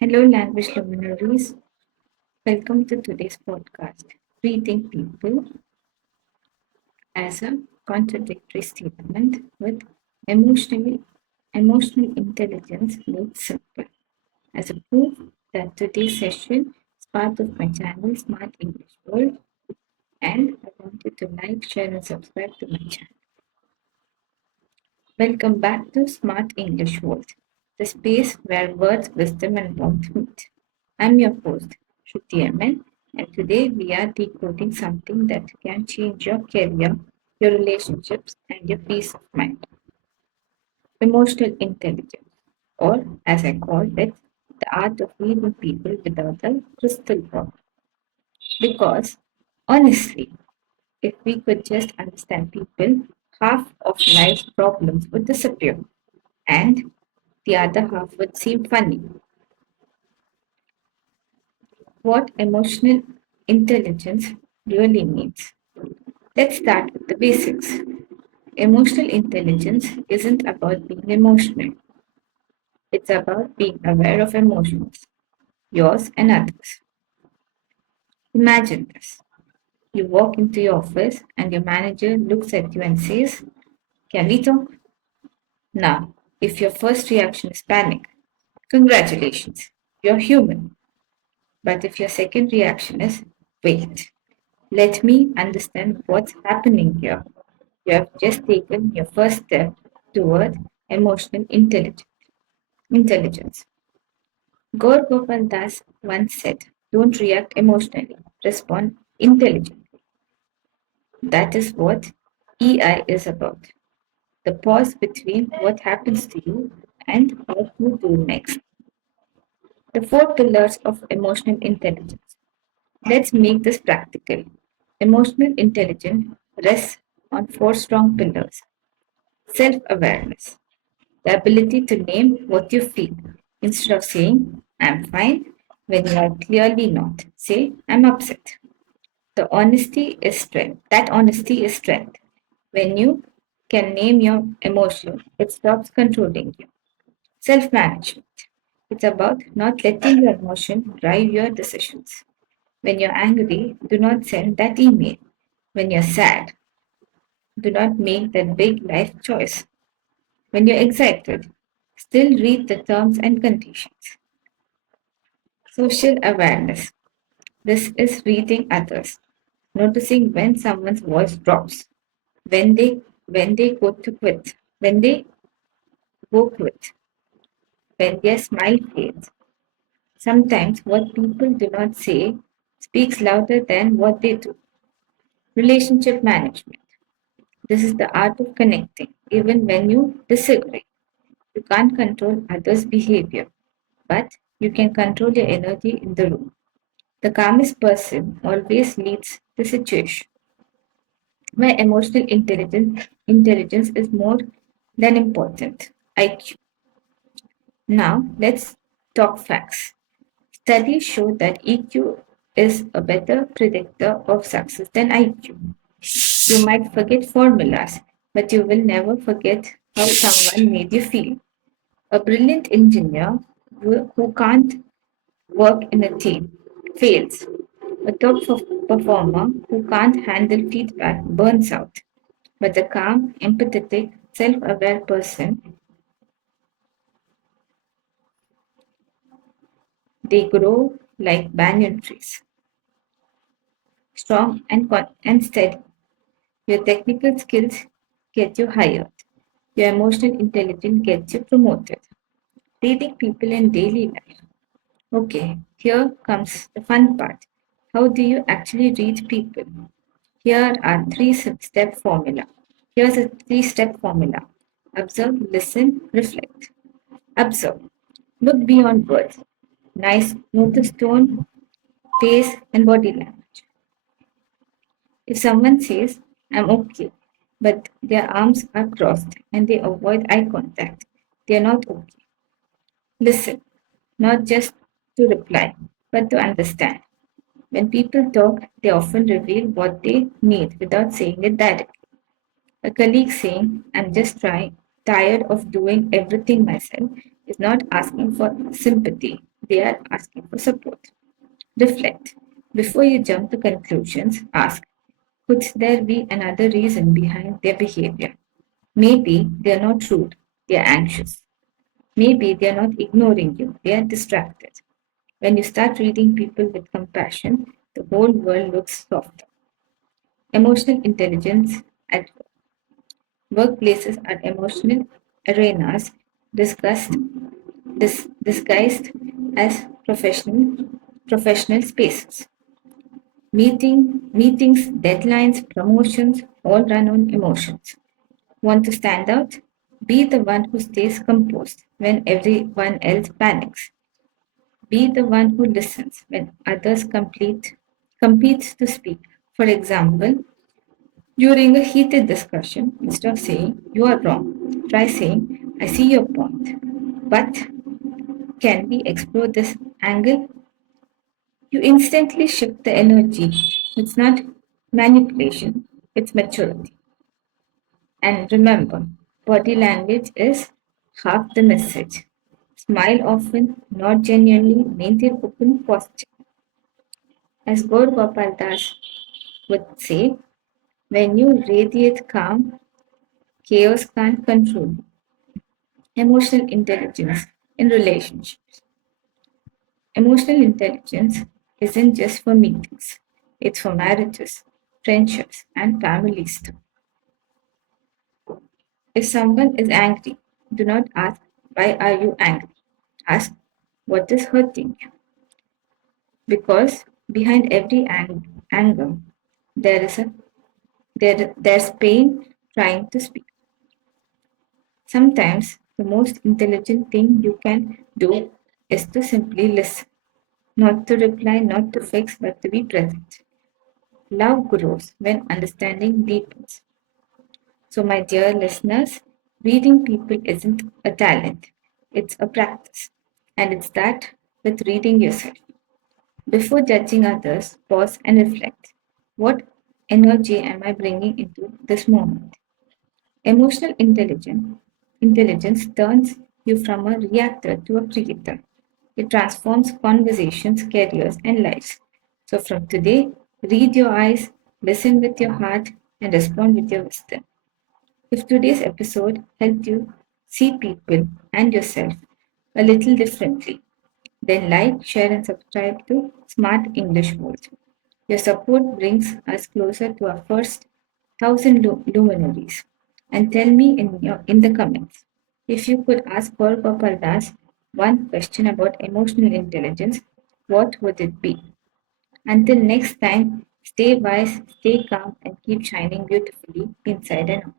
Hello, language luminaries. Welcome to today's podcast. Reading people as a contradictory statement with emotional intelligence made simple. As a proof that today's session is part of my channel Smart English World, and I want you to like, share, and subscribe to my channel. Welcome back to Smart English World, the space where words, wisdom, and warmth meet. I'm your host, Shruthi, and today we are decoding something that can change your career, your relationships, and your peace of mind. Emotional intelligence, or as I call it, the art of reading people without a crystal ball. Because honestly, if we could just understand people, half of life's problems would disappear, and the other half would seem funny. What emotional intelligence really means. Let's start with the basics. Emotional intelligence isn't about being emotional, it's about being aware of emotions, yours and others. Imagine this. You walk into your office and your manager looks at you and says, "Can we talk?" Now, if your first reaction is panic, congratulations, you're human. But if your second reaction is, "Wait, let me understand what's happening here," you have just taken your first step toward emotional intelligence. Gaur Gopal Das once said, "Don't react emotionally, respond intelligently." That is what EI is about. The pause between what happens to you and what you do next. The four pillars of emotional intelligence. Let's make this practical. Emotional intelligence rests on four strong pillars: self awareness, the ability to name what you feel. Instead of saying, "I'm fine," when you are clearly not, say, "I'm upset." The honesty is strength. That honesty is strength. When you can name your emotion, it stops controlling you. Self management. It's about not letting your emotion drive your decisions. When you're angry, do not send that email. When you're sad, do not make that big life choice. When you're excited, still read the terms and conditions. Social awareness. This is reading others, noticing when someone's voice drops, when they go to quit, when they go quit, when their smile fades. Sometimes what people do not say speaks louder than what they do. Relationship management. This is the art of connecting, even when you disagree. You can't control others' behavior, but you can control your energy in the room. The calmest person always leads the situation. Where emotional intelligence is more than important. IQ. Now let's talk facts. Studies show that EQ is a better predictor of success than IQ. You might forget formulas, but you will never forget how someone made you feel. A brilliant engineer who can't work in a team fails. A performer who can't handle feedback burns out. But the calm, empathetic, self aware person, they grow like banyan trees, strong and steady. Your technical skills get you hired. Your emotional intelligence gets you promoted. Reading people in daily life. Okay, here comes the fun part. How do you actually read people? Here are three-step formula. Here's a three-step formula. Observe, listen, reflect. Observe. Look beyond words. Nice, notice tone, pace, and body language. If someone says, "I'm okay," but their arms are crossed and they avoid eye contact, they are not okay. Listen, not just to reply, but to understand. When people talk, they often reveal what they need without saying it directly. A colleague saying, "I'm just tired of doing everything myself," is not asking for sympathy. they are asking for support. Reflect. Before you jump to conclusions, ask, could there be another reason behind their behavior? Maybe they are not rude, they are anxious. Maybe they are not ignoring you, they are distracted. When you start reading people with compassion, the whole world looks softer. Emotional intelligence at workplaces are emotional arenas discussed, disguised as professional spaces. Meetings, deadlines, promotions all run on emotions. Want to stand out? Be the one who stays composed when everyone else panics. Be the one who listens when others compete to speak. For example, during a heated discussion, instead of saying you are wrong, try saying I see your point. But can we explore this angle? You instantly shift the energy. It's not manipulation, it's maturity. And remember, body language is half the message. Smile often, not genuinely, maintain open posture. As Gaur Gopal Das would say, when you radiate calm, chaos can't control you. Emotional intelligence in relationships. Emotional intelligence isn't just for meetings, it's for marriages, friendships, and families too. If someone is angry, do not ask, why are you angry? Ask, what is hurting you? Because behind every anger, there is there's pain trying to speak. Sometimes the most intelligent thing you can do is to simply listen, not to reply, not to fix, but to be present. Love grows when understanding deepens. So, my dear listeners, reading people isn't a talent, it's a practice. And it's that with reading yourself. Before judging others, pause and reflect. What energy am I bringing into this moment? Emotional intelligence turns you from a reactor to a creator. It transforms conversations, careers, and lives. So from today, read your eyes, listen with your heart, and respond with your wisdom. If today's episode helped you see people and yourself a little differently, then like, share, and subscribe to Smart English World. Your support brings us closer to our first thousand luminaries. And tell me in the comments, if you could ask Gaur Gopal Das one question about emotional intelligence, what would it be? Until next time, stay wise, stay calm, and keep shining beautifully inside and out.